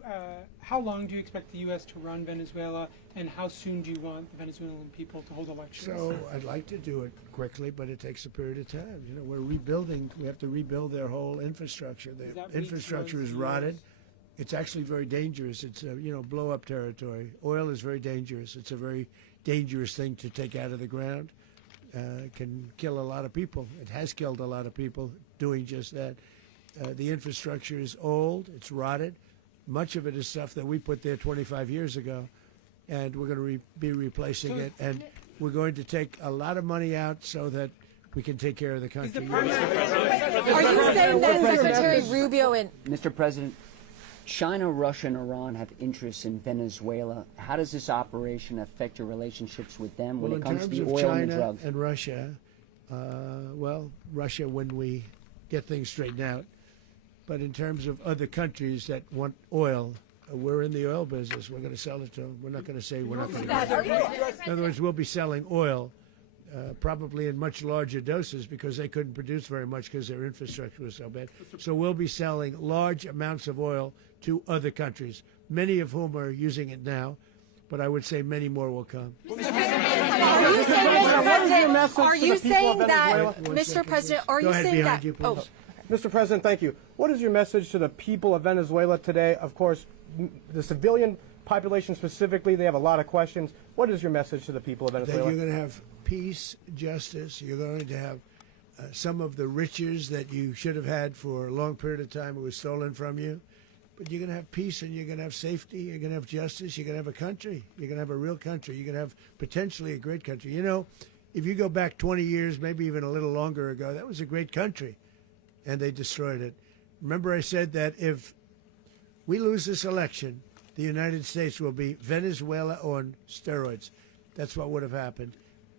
How long do you expect the U.S. to run Venezuela, and how soon do you want the Venezuelan people to hold elections? So I'd like to do it quickly, but it takes a period of time. You know, we're rebuilding. We have to rebuild their whole infrastructure. The infrastructure is rotted. It's actually very dangerous. It's blow-up territory. Oil is very dangerous. It's a very dangerous thing to take out of the ground. Can kill a lot of people. It has killed a lot of people doing just that. The infrastructure is old. It's rotted. Much of it is stuff that we put there 25 years ago, and we're going to be replacing it. And we're going to take a lot of money out so that we can take care of the country. Are you saying that Secretary Rubio and Mr. President, China, Russia, and Iran have interests in Venezuela. How does this operation affect your relationships with them when it comes to the oil and the drugs? And Russia, Russia when we get things straightened out. But in terms of other countries that want oil, we're in the oil business. We're going to sell it to them. We're not going to say we're not going to. In other words, we'll be selling oil, probably in much larger doses because they couldn't produce very much because their infrastructure was so bad. So we'll be selling large amounts of oil to other countries, many of whom are using it now, but I would say many more will come. Are you saying that, Mr. President, are you saying that? Oh, Mr. President, thank you. What is your message to the people of Venezuela today? Of course, the civilian population specifically, they have a lot of questions. What is your message to the people of Venezuela? That you're going to have peace, justice. You're going to have some of the riches that you should have had for a long period of time. It was stolen from you. But you're going to have peace and you're going to have safety. You're going to have justice. You're going to have a country. You're going to have a real country. You're going to have potentially a great country. You know, if you go back 20 years, maybe even a little longer ago, that was a great country. And they destroyed it. Remember I said that if we lose this election, the United States will be Venezuela on steroids. That's what would have happened.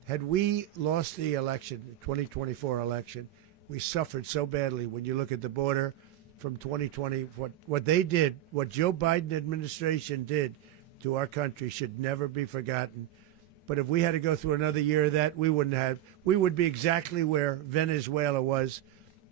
Had we lost the election, the 2024 election, we suffered so badly when you look at the border from 2020. What they did, what Joe Biden administration did to our country should never be forgotten. But if we had to go through another year of that, we wouldn't have. We would be exactly where Venezuela was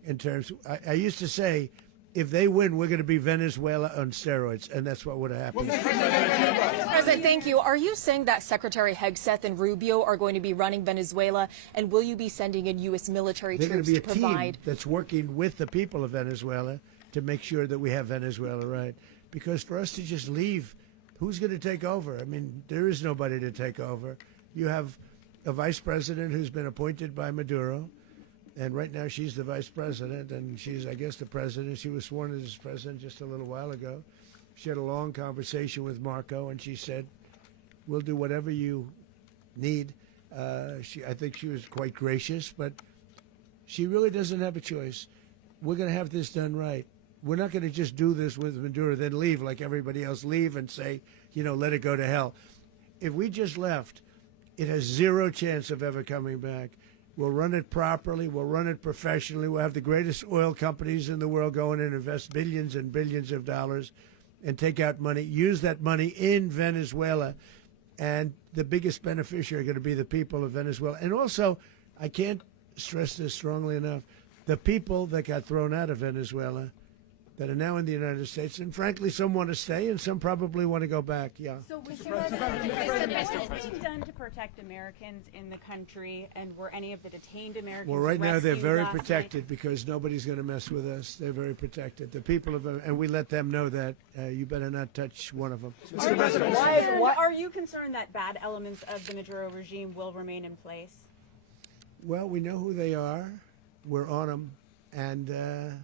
in terms. I used to say, if they win, we're going to be Venezuela on steroids, and that's what would have happened. President, thank you. Are you saying that Secretary Hegseth and Rubio are going to be running Venezuela, and will you be sending in U.S. military They're troops going to to be a provide? team that's working with the people of Venezuela to make sure that we have Venezuela right. Because for us to just leave, who's going to take over? I mean, there is nobody to take over. You have a vice president who's been appointed by Maduro. And right now she's the vice president, and she's, I guess, the president. She was sworn as president just a little while ago. She had a long conversation with Marco, and she said, we'll do whatever you need. I think she was quite gracious, but she really doesn't have a choice. We're going to have this done right. We're not going to just do this with Maduro, then leave like everybody else, leave and say, let it go to hell. If we just left, it has zero chance of ever coming back. We'll run it properly. We'll run it professionally. We'll have the greatest oil companies in the world go in and invest billions and billions of dollars and take out money, use that money in Venezuela. And the biggest beneficiary are going to be the people of Venezuela. And also, I can't stress this strongly enough, the people that got thrown out of Venezuela that are now in the United States, and frankly, some want to stay and some probably want to go back. Yeah. So, Mr. President, what is being done to protect Americans in the country, and were any of the detained Americans Well, right now they're rescued very last protected because nobody's going to mess with us. They're very protected. The people of, and we let them know that you better not touch one of them. Are you concerned that bad elements of the Maduro regime will remain in place? Well, we know who they are. We're on them, and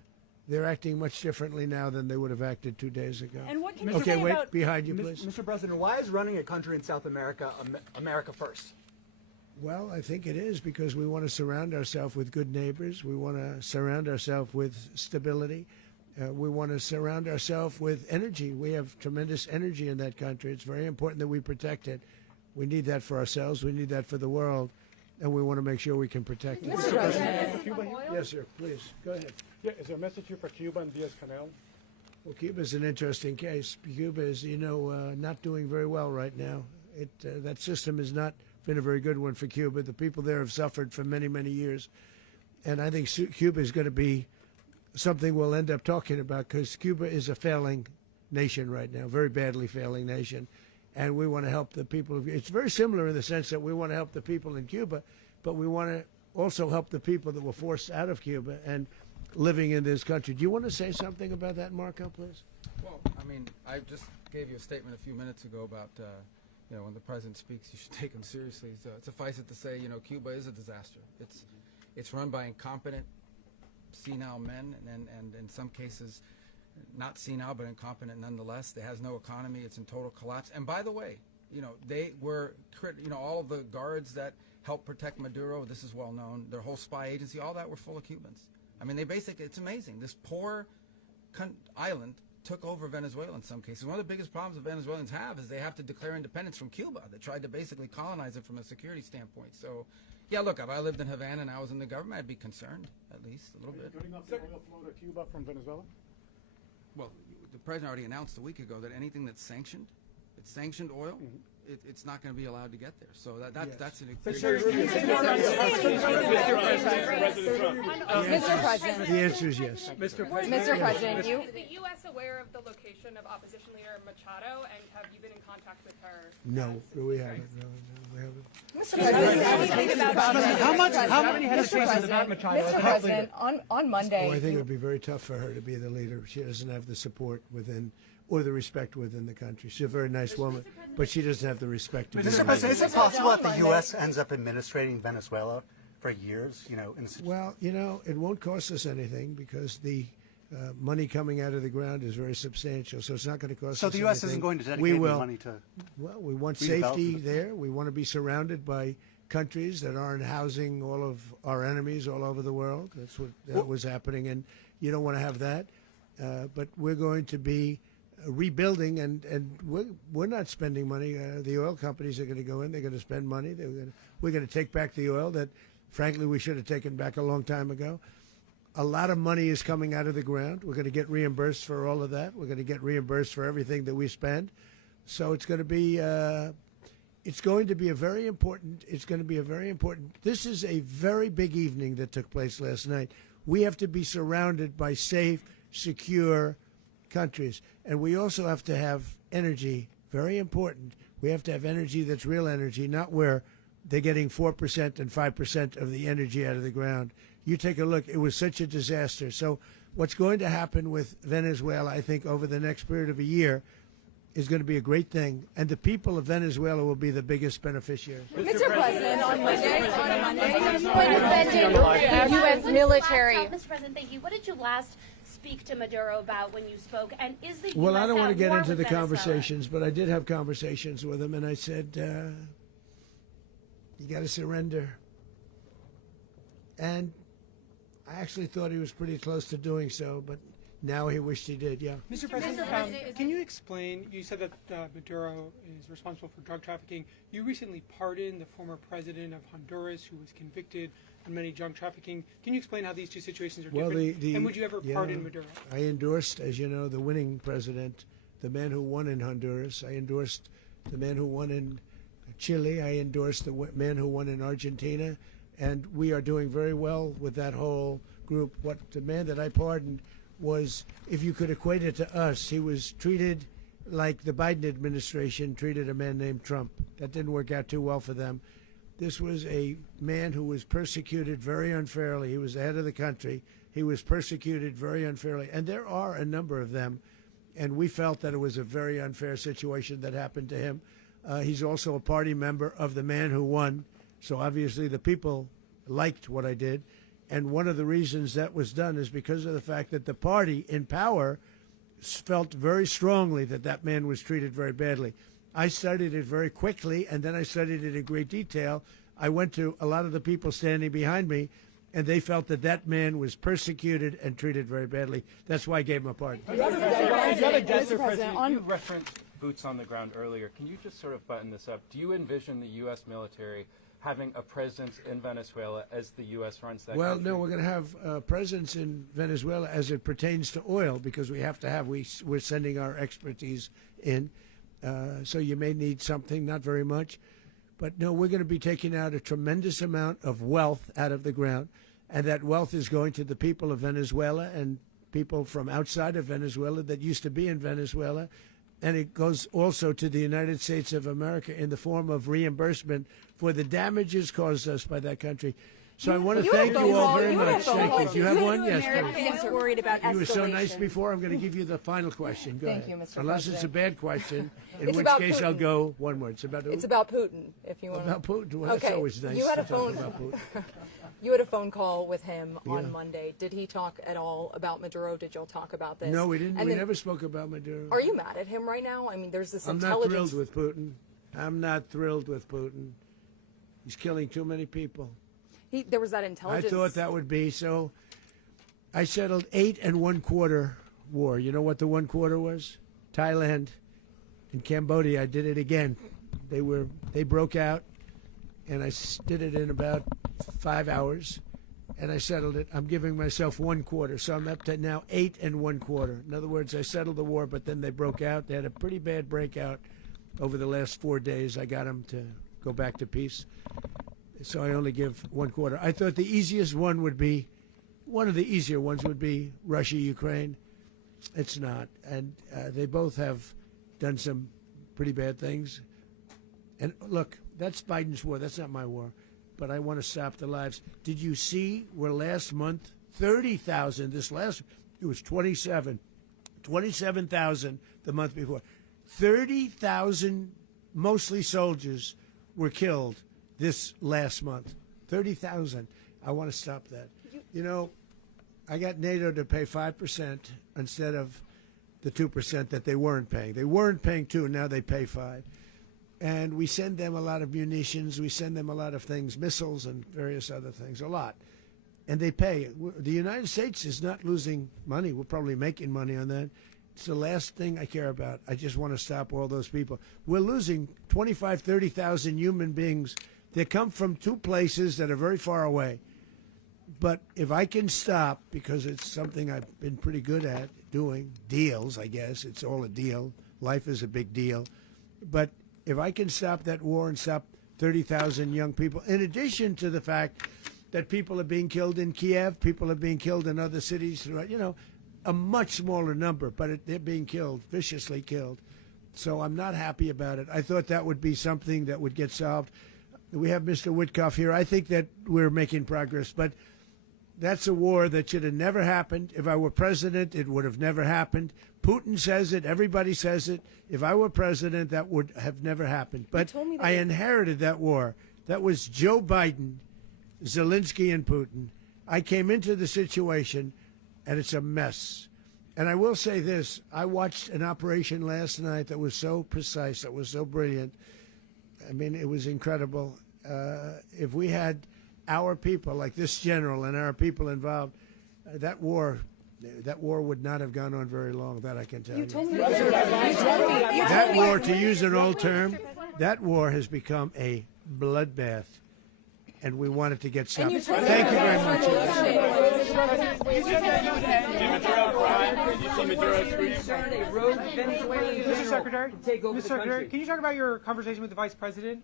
they're acting much differently now than they would have acted 2 days ago. And what can you okay, say wait, about behind you, please. Mr. President, why is running a country in South America America first? Well, I think it is because we want to surround ourselves with good neighbors. We want to surround ourselves with stability. We want to surround ourselves with energy. We have tremendous energy in that country. It's very important that we protect it. We need that for ourselves. We need that for the world. And we want to make sure we can protect it. Mr. President, Cuba here? Yes, sir. Please, go ahead. Yeah, is there a message here for Cuba and Diaz-Canel? Well, Cuba is an interesting case. Cuba is, not doing very well right now. That system has not been a very good one for Cuba. The people there have suffered for many, many years. And I think Cuba is going to be something we'll end up talking about, because Cuba is a failing nation right now, very badly failing nation. And we want to help the people. It's very similar in the sense that we want to help the people in Cuba, but we want to also help the people that were forced out of Cuba and living in this country. Do you want to say something about that, Marco, please? Well, I mean, I just gave you a statement a few minutes ago about, when the president speaks, you should take him seriously. So suffice it to say, Cuba is a disaster. It's run by incompetent, senile men, and in some cases, not senile, but incompetent nonetheless. It has no economy. It's in total collapse. And by the way, they were, all of the guards that helped protect Maduro, this is well known, their whole spy agency, all that were full of Cubans. I mean, it's amazing. This poor island took over Venezuela in some cases. One of the biggest problems the Venezuelans have is they have to declare independence from Cuba. They tried to basically colonize it from a security standpoint. So, yeah, look, if I lived in Havana and I was in the government, I'd be concerned, at least a little bit. Are you cutting off the oil flow to Cuba from Venezuela? Well, the president already announced a week ago that anything that's sanctioned, it's sanctioned oil, it's not going to be allowed to get there. So that's an Mr. President. The answer is yes. Mr. President, Is the U.S. aware of the location of opposition leader Machado, and have you been in contact with her? No, we haven't. No, we haven't. Mr. President, how many hesitations about Machado? Mr. President, on Monday. Oh, I think it would be very tough for her to be the leader. She doesn't have the support within or the respect within the country. She's a very nice woman, but she doesn't have the respect to be Mr. President, is it possible that the U.S. ends up administrating Venezuela for years? Well, it won't cost us anything because the money coming out of the ground is very substantial, so it's not going to cost us anything. So the U.S. isn't going to dedicate any money to... Well, we want safety there. We want to be surrounded by countries that aren't housing all of our enemies all over the world. That's what was happening, and you don't want to have that. But we're going to be rebuilding, and we're not spending money. The oil companies are going to go in. They're going to spend money. We're going to take back the oil that, frankly, we should have taken back a long time ago. A lot of money is coming out of the ground. We're going to get reimbursed for all of that. We're going to get reimbursed for everything that we spend. So it's going to be a very important. This is a very big evening that took place last night. We have to be surrounded by safe, secure countries, and we also have to have energy. Very important. We have to have energy that's real energy, not where they're getting 4% and 5% of the energy out of the ground. You take a look. It was such a disaster. So what's going to happen with Venezuela, I think, over the next period of a year is going to be a great thing, and the people of Venezuela will be the biggest beneficiary. Mr. President, on Monday, the U.S. military. Mr. President, thank you. What did you last speak to Maduro about when you spoke? And is the Well, U.S. I don't want to get into the Venezuela? conversations, but I did have conversations with him, and I said, you got to surrender. And I actually thought he was pretty close to doing so, but now he wished he did, yeah. Mr. President, can you explain, you said that Maduro is responsible for drug trafficking. You recently pardoned the former president of Honduras who was convicted on many drug trafficking. Can you explain how these two situations are different? And would you ever pardon Maduro? I endorsed, as you know, the winning president, the man who won in Honduras. I endorsed the man who won in Chile. I endorsed the man who won in Argentina. And we are doing very well with that whole group. What the man that I pardoned was, if you could equate it to us, he was treated like the Biden administration treated a man named Trump. That didn't work out too well for them. This was a man who was persecuted very unfairly. He was the head of the country. He was persecuted very unfairly. And there are a number of them. And we felt that it was a very unfair situation that happened to him. He's also a party member of the man who won. So obviously the people liked what I did. And one of the reasons that was done is because of the fact that the party in power felt very strongly that that man was treated very badly. I studied it very quickly, and then I studied it in great detail. I went to a lot of the people standing behind me, and they felt that that man was persecuted and treated very badly. That's why I gave him a pardon. Mr. President, you referenced boots on the ground earlier. Can you just sort of button this up? Do you envision the U.S. military having a presence in Venezuela as the U.S. runs that country? No, we're going to have a presence in Venezuela as it pertains to oil, because we have to have, we're sending our expertise in. So you may need something, not very much. But no, we're going to be taking out a tremendous amount of wealth out of the ground. and that wealth is going to the people of Venezuela and people from outside of Venezuela that used to be in Venezuela. And it goes also to the United States of America in the form of reimbursement for the damages caused us by that country. So I want to thank you all very much. Thank you. Do you have one? Yes, please. Americans worried about escalation. You were so nice before. I'm going to give you the final question. Go Thank ahead. you, Mr. Unless it's a President. bad question, in It's which about case I'll Putin. go one word. It's about who? It's about Putin, if you want. About Putin. Well, okay. that's always nice You had to a talk phone. about Putin. You had a phone call with him Yeah. on Monday. Did he talk at all about Maduro? Did y'all talk about this? No, we didn't. And We then- never spoke about Maduro. Are you mad at him right now? I mean, there's this I'm not intelligence. thrilled with Putin. I'm not thrilled with Putin. He's killing too many people. There was that intelligence. I thought that would be so. I settled 8 1/4 war. You know what the 1/4 was? Thailand and Cambodia. I did it again. They broke out, and I did it in about 5 hours, and I settled it. I'm giving myself 1/4, so I'm up to now 8 1/4. In other words, I settled the war, but then they broke out. They had a pretty bad breakout over the last 4 days. I got them to go back to peace. So I only give 1/4. I thought the easiest one would be, one of the easier ones would be Russia, Ukraine. It's not. And they both have done some pretty bad things. And look, that's Biden's war. That's not my war. But I want to stop the lives. Did you see where last month, 30,000, it was 27,000 the month before. 30,000, mostly soldiers, were killed this last month. 30,000. I want to stop that. You know, I got NATO to pay 5% instead of the 2% that they weren't paying. They weren't paying 2, now they pay 5. And we send them a lot of munitions. We send them a lot of things, missiles and various other things, a lot. And they pay. The United States is not losing money. We're probably making money on that. It's the last thing I care about. I just want to stop all those people. We're losing 25, 30,000 human beings. They come from 2 places that are very far away. But if I can stop, because it's something I've been pretty good at doing, deals, I guess. It's all a deal. Life is a big deal. But if I can stop that war and stop 30,000 young people, in addition to the fact that people are being killed in Kiev, people are being killed in other cities throughout, you know, a much smaller number, but they're being killed, viciously killed. So I'm not happy about it. I thought that would be something that would get solved. We have Mr. Witkoff here. I think that we're making progress, but that's a war that should have never happened. If I were president, it would have never happened. Putin says it. Everybody says it. If I were president, that would have never happened. But I inherited that war. That was Joe Biden, Zelensky, and Putin. I came into the situation, and it's a mess. And I will say this. I watched an operation last night that was so precise, that was so brilliant. I mean, it was incredible. If we had our people, like this general, and our people involved, that war would not have gone on very long. That I can tell you. That war, to use an old term, that war has become a bloodbath, and we want it to get stopped. Thank you very much. Mr. Secretary, can you talk about your conversation with the Vice President?